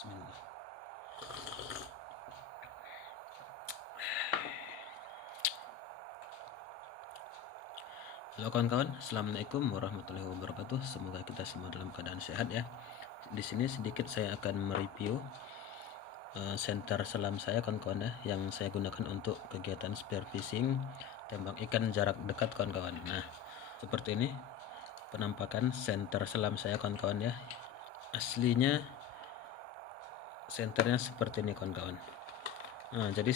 Bismillah. Halo kawan-kawan, assalamualaikum warahmatullahi wabarakatuh. Semoga kita semua dalam keadaan sehat ya. Di sini sedikit saya akan mereview senter selam saya kawan-kawan ya, yang saya gunakan untuk kegiatan spear fishing, tembak ikan jarak dekat kawan-kawan. Nah, seperti ini penampakan senter selam saya kawan-kawan ya. Aslinya senternya seperti ini kawan-kawan. Nah, jadi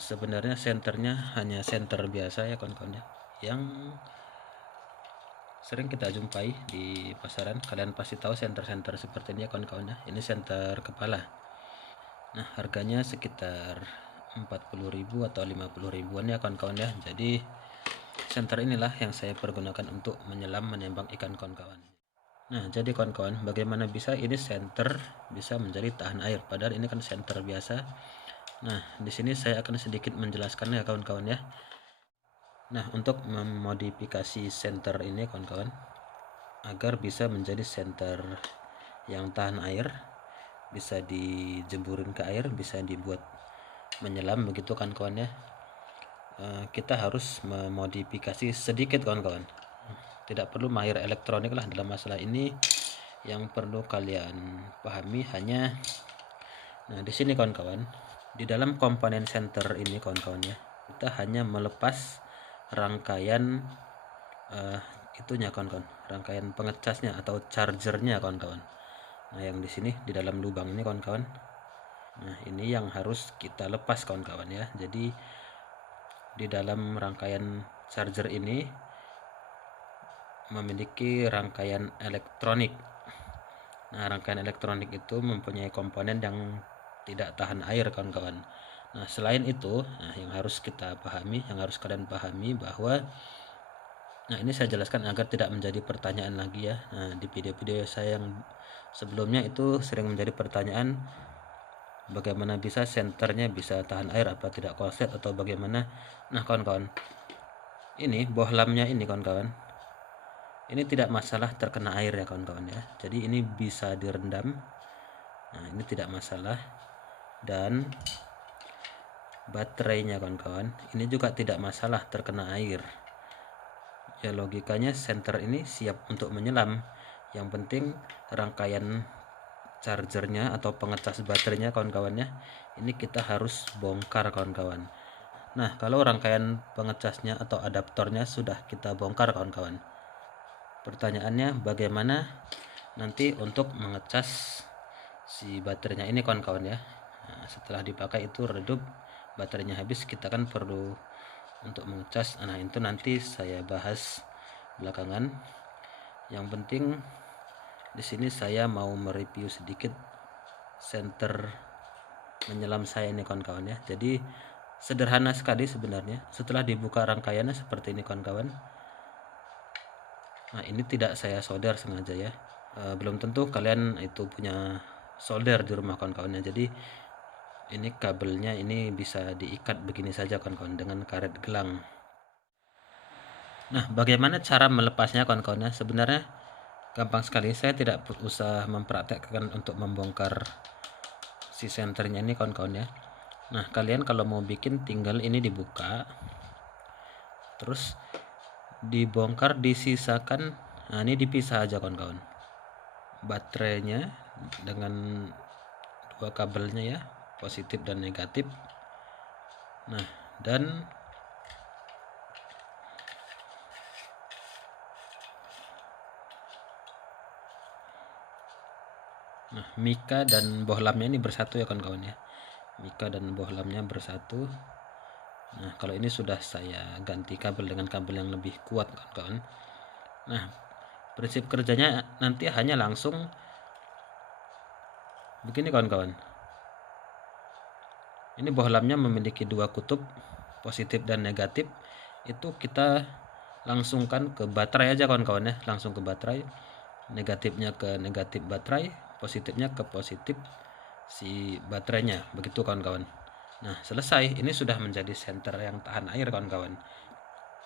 sebenarnya senternya hanya senter biasa ya kawan-kawan ya, yang sering kita jumpai di pasaran. Kalian pasti tahu senter-senter seperti ini ya kawan-kawan ya. Ini senter kepala. Nah, harganya sekitar 40.000 atau 50.000-an ya kawan-kawan ya. Jadi senter inilah yang saya pergunakan untuk menyelam menembak ikan kawan-kawan. Nah, jadi kawan-kawan, bagaimana bisa ini senter bisa menjadi tahan air, padahal ini kan senter biasa. Nah, di sini saya akan sedikit menjelaskan ya kawan-kawan ya. Nah, untuk memodifikasi senter ini kawan-kawan, agar bisa menjadi senter yang tahan air, bisa dijemburin ke air, bisa dibuat menyelam begitu kan kawan ya. Kita harus memodifikasi sedikit kawan-kawan. Tidak perlu mahir elektronik lah dalam masalah ini. Yang perlu kalian pahami hanya, nah di sini kawan-kawan, di dalam komponen senter ini kawan-kawan ya, kita hanya melepas rangkaian itunya kawan-kawan, rangkaian pengecasnya atau chargernya kawan-kawan. Nah, yang di sini di dalam lubang ini kawan-kawan, nah ini yang harus kita lepas kawan-kawan ya. Jadi di dalam rangkaian charger ini memiliki rangkaian elektronik. Nah, rangkaian elektronik itu mempunyai komponen yang tidak tahan air kawan-kawan. Nah, selain itu, nah yang harus kita pahami, yang harus kalian pahami bahwa, nah ini saya jelaskan agar tidak menjadi pertanyaan lagi ya. Nah, di video-video saya yang sebelumnya itu sering menjadi pertanyaan, bagaimana bisa senternya bisa tahan air, apa tidak korslet atau bagaimana. Nah kawan-kawan, ini bohlamnya ini kawan-kawan, ini tidak masalah terkena air ya kawan-kawan ya. Jadi ini bisa direndam. Nah, ini tidak masalah. Dan baterainya kawan-kawan, ini juga tidak masalah terkena air. Ya logikanya senter ini siap untuk menyelam. Yang penting rangkaian chargernya atau pengecas baterainya kawan-kawannya ini kita harus bongkar kawan-kawan. Nah, kalau rangkaian pengecasnya atau adaptornya sudah kita bongkar kawan-kawan, pertanyaannya bagaimana nanti untuk mengecas si baterainya ini kawan-kawan ya. Nah, setelah dipakai itu redup, baterainya habis, kita kan perlu untuk mengecas. Nah, itu nanti saya bahas belakangan. Yang penting di sini saya mau mereview sedikit senter menyelam saya ini kawan-kawan ya. Jadi sederhana sekali sebenarnya. Setelah dibuka rangkaiannya seperti ini kawan-kawan. Nah, ini tidak saya solder sengaja ya. Belum tentu kalian itu punya solder di rumah kawan-kawan ya. Jadi ini kabelnya ini bisa diikat begini saja kawan-kawan dengan karet gelang. Nah, bagaimana cara melepasnya kawan-kawan ya? Sebenarnya gampang sekali, saya tidak usah mempraktekkan untuk membongkar si senternya ini kawan-kawan ya. Nah, kalian kalau mau bikin tinggal ini dibuka, terus dibongkar, disisakan. Nah, ini dipisah aja kawan-kawan, baterainya dengan dua kabelnya ya, positif dan negatif. Nah, dan nah, mika dan bohlamnya ini bersatu ya kawan-kawan ya. Mika dan bohlamnya bersatu. Nah, kalau ini sudah saya ganti kabel dengan kabel yang lebih kuat kawan-kawan. Nah, prinsip kerjanya nanti hanya langsung begini kawan-kawan. Ini bohlamnya memiliki dua kutub, positif dan negatif. Itu kita langsungkan ke baterai aja kawan-kawan ya, langsung ke baterai. Negatifnya ke negatif baterai, positifnya ke positif si baterainya, begitu kawan-kawan. Nah, selesai. Ini sudah menjadi senter yang tahan air kawan-kawan.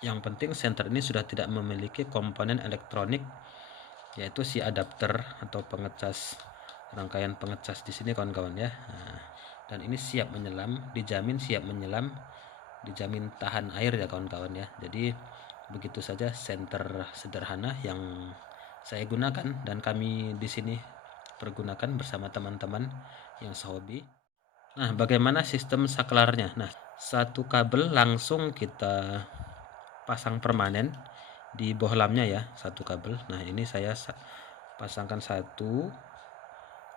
Yang penting senter ini sudah tidak memiliki komponen elektronik, yaitu si adapter atau pengecas rangkaian pengecas di sini kawan-kawan ya. Nah, dan ini siap menyelam, dijamin siap menyelam, dijamin tahan air ya kawan-kawan ya. Jadi begitu saja senter sederhana yang saya gunakan dan kami di sini pergunakan bersama teman-teman yang sehobi. Nah, bagaimana sistem saklarnya? Nah, satu kabel langsung kita pasang permanen di bohlamnya ya, satu kabel. Nah, ini saya pasangkan satu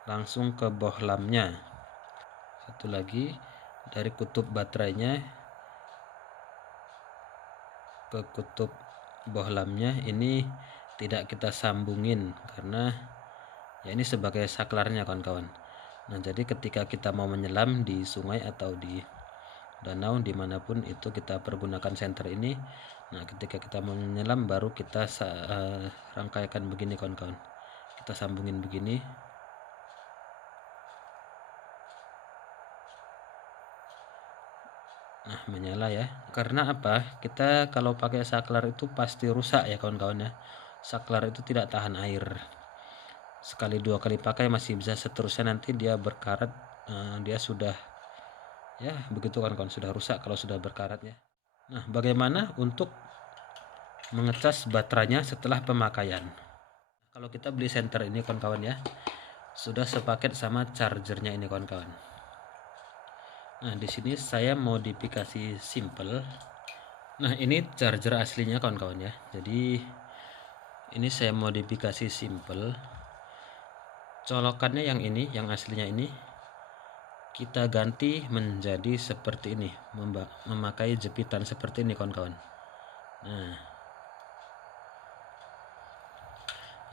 langsung ke bohlamnya. Satu lagi dari kutub baterainya ke kutub bohlamnya ini tidak kita sambungin karena ya ini sebagai saklarnya kawan-kawan. Nah, jadi ketika kita mau menyelam di sungai atau di danau dimanapun itu kita pergunakan senter ini. Nah, ketika kita mau menyelam baru kita rangkaikan begini kawan-kawan, kita sambungin begini. Nah, menyala ya. Karena apa? Kita kalau pakai saklar itu pasti rusak ya kawan-kawan ya. Saklar itu tidak tahan air. Sekali dua kali pakai masih bisa, seterusnya nanti dia berkarat, dia sudah ya begitu kawan-kawan, sudah rusak kalau sudah berkarat ya. Nah, bagaimana untuk mengecas baterainya setelah pemakaian? Kalau kita beli senter ini kawan-kawan ya, sudah sepaket sama chargernya ini kawan-kawan. Nah, di sini saya modifikasi simple. Nah, ini charger aslinya kawan-kawan ya. Jadi ini saya modifikasi simple. Colokannya yang ini, yang aslinya ini kita ganti menjadi seperti ini, memakai jepitan seperti ini kawan-kawan. Nah,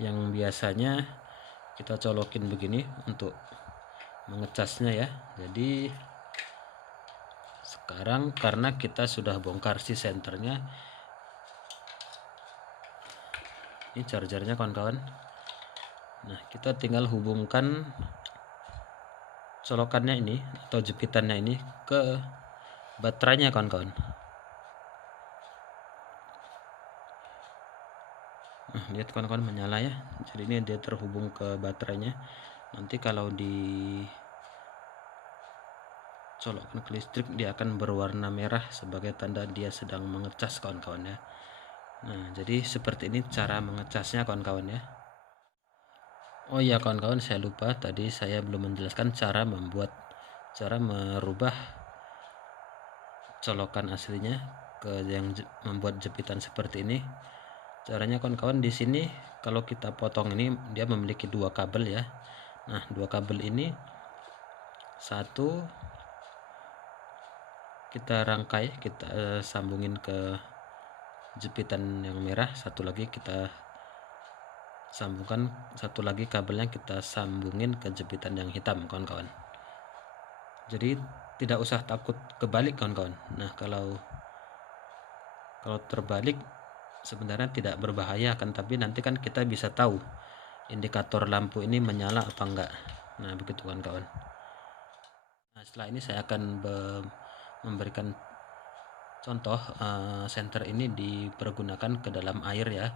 yang biasanya kita colokin begini untuk mengecasnya ya. Jadi sekarang karena kita sudah bongkar si senternya, ini chargernya kawan-kawan. Nah, kita tinggal hubungkan colokannya ini atau jepitannya ini ke baterainya kawan-kawan. Nah, lihat kawan-kawan menyala ya. Jadi ini dia terhubung ke baterainya. Nanti kalau di colokkan ke listrik dia akan berwarna merah sebagai tanda dia sedang mengecas kawan-kawan ya. Nah, jadi seperti ini cara mengecasnya kawan-kawan ya. Oh iya kawan-kawan, saya lupa tadi saya belum menjelaskan cara merubah colokan aslinya ke yang membuat jepitan seperti ini. Caranya kawan-kawan, di sini kalau kita potong ini dia memiliki dua kabel ya. Nah, dua kabel ini satu kita rangkai, kita sambungin ke jepitan yang merah, satu lagi kita sambungkan, satu lagi kabelnya kita sambungin ke jepitan yang hitam kawan-kawan. Jadi tidak usah takut kebalik kawan-kawan. Nah, kalau terbalik sebenarnya tidak berbahaya kan, tapi nanti kan kita bisa tahu indikator lampu ini menyala apa enggak. Nah, begitu kawan-kawan. Nah, setelah ini saya akan memberikan contoh senter ini dipergunakan ke dalam air ya.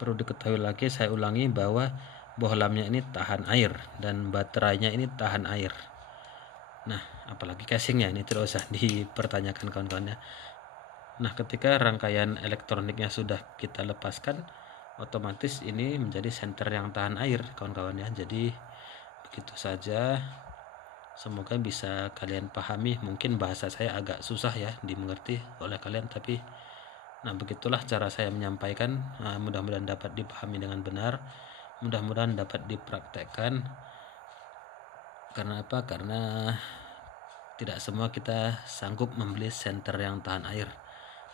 Perlu diketahui lagi, saya ulangi bahwa bohlamnya ini tahan air dan baterainya ini tahan air. Nah, apalagi casingnya ini tidak usah dipertanyakan kawan-kawan ya. Nah, ketika rangkaian elektroniknya sudah kita lepaskan, otomatis ini menjadi senter yang tahan air kawan-kawan ya. Jadi begitu saja. Semoga bisa kalian pahami. Mungkin bahasa saya agak susah ya dimengerti oleh kalian, tapi nah begitulah cara saya menyampaikan. Mudah-mudahan dapat dipahami dengan benar, mudah-mudahan dapat dipraktekkan. Karena apa? Karena tidak semua kita sanggup membeli senter yang tahan air.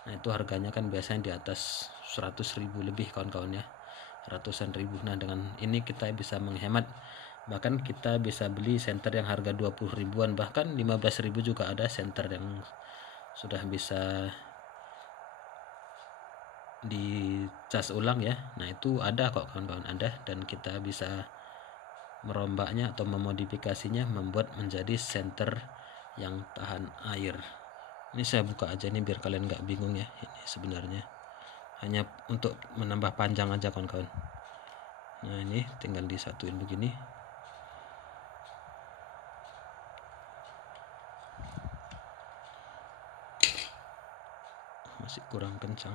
Nah, itu harganya kan biasanya di atas 100.000 lebih kawan-kawan ya, ratusan ribu. Nah, dengan ini kita bisa menghemat. Bahkan kita bisa beli senter yang harga 20 ribuan, bahkan 15 ribu juga ada senter yang sudah bisa dicas ulang ya. Nah, itu ada kok kawan-kawan, ada, dan kita bisa merombaknya atau memodifikasinya membuat menjadi senter yang tahan air. Ini saya buka aja nih biar kalian nggak bingung ya. Ini sebenarnya hanya untuk menambah panjang aja kawan-kawan. Nah, ini tinggal disatuin begini. masih kurang kencang.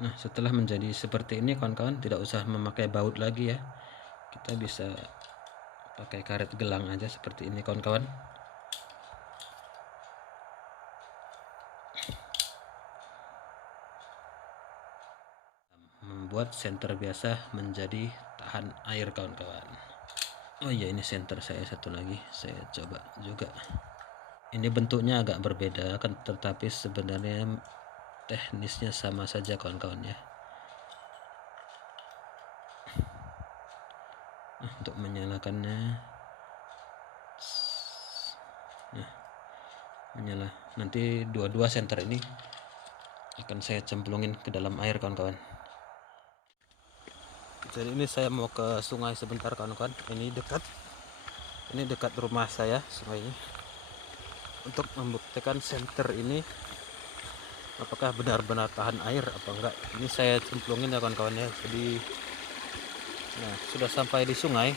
Nah, setelah menjadi seperti ini kawan-kawan, tidak usah memakai baut lagi ya. Kita bisa pakai karet gelang aja seperti ini kawan-kawan. Membuat senter biasa menjadi tahan air kawan-kawan. Oh iya, ini senter saya satu lagi, saya coba juga. Ini bentuknya agak berbeda kan, tetapi sebenarnya teknisnya sama saja kawan-kawan ya. Nah, untuk menyalakannya, nah, menyala. Nanti dua-dua senter ini akan saya cemplungin ke dalam air kawan-kawan. Jadi ini saya mau ke sungai sebentar kawan-kawan. Ini dekat rumah saya sungai ini, untuk membuktikan senter ini apakah benar-benar tahan air apa enggak. Ini saya cemplungin ya kawan-kawan ya. Jadi nah, sudah sampai di sungai.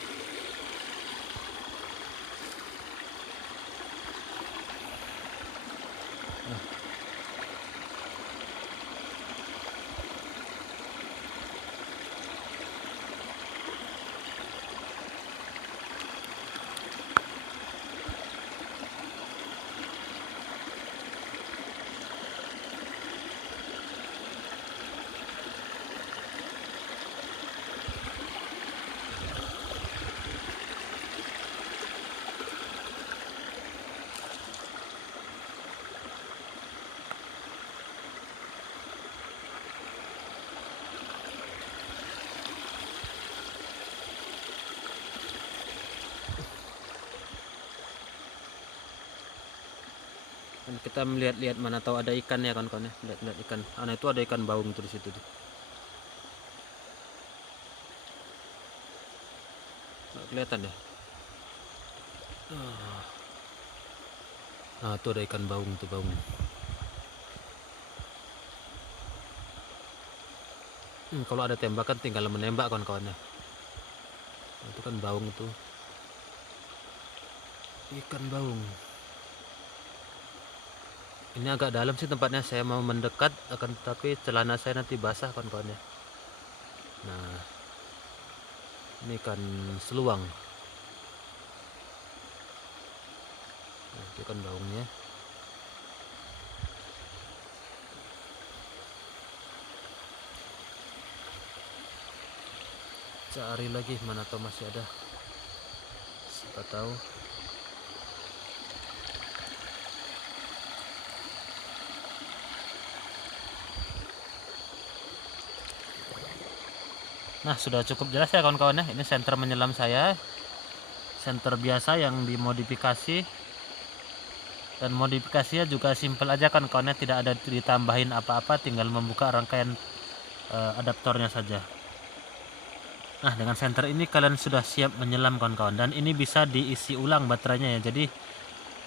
Dan kita melihat-lihat, mana tahu ada ikan ya kawan-kawan ya. Lihat-lihat ikan. Nah, itu ada ikan baung tuh di situ tuh. Nggak kelihatan ya. Nah, itu ada ikan baung tuh, baung. Kalau ada tembakan tinggal menembak kawan-kawan ya. Nah, itu kan baung tuh. Ikan baung. Ini agak dalam sih tempatnya, saya mau mendekat akan tetapi celana saya nanti basah kawan-kawan ya. Nah, ini ikan seluang. Nah, itu kan baungnya. Cari lagi, mana tahu masih ada, siapa tahu. Nah, sudah cukup jelas ya kawan-kawan ya. Ini senter menyelam saya, senter biasa yang dimodifikasi, dan modifikasinya juga simpel aja kan kawan-kawan, tidak ada ditambahin apa-apa, tinggal membuka rangkaian adaptornya saja. Nah, dengan senter ini kalian sudah siap menyelam kawan-kawan, dan ini bisa diisi ulang baterainya ya. Jadi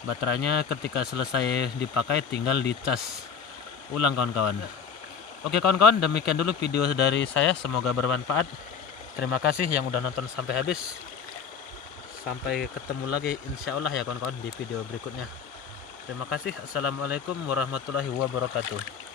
baterainya ketika selesai dipakai tinggal dicas ulang kawan-kawan. Oke kawan-kawan, demikian dulu video dari saya, semoga bermanfaat. Terima kasih yang udah nonton sampai habis. Sampai ketemu lagi insya Allah ya kawan-kawan di video berikutnya. Terima kasih. Assalamualaikum warahmatullahi wabarakatuh.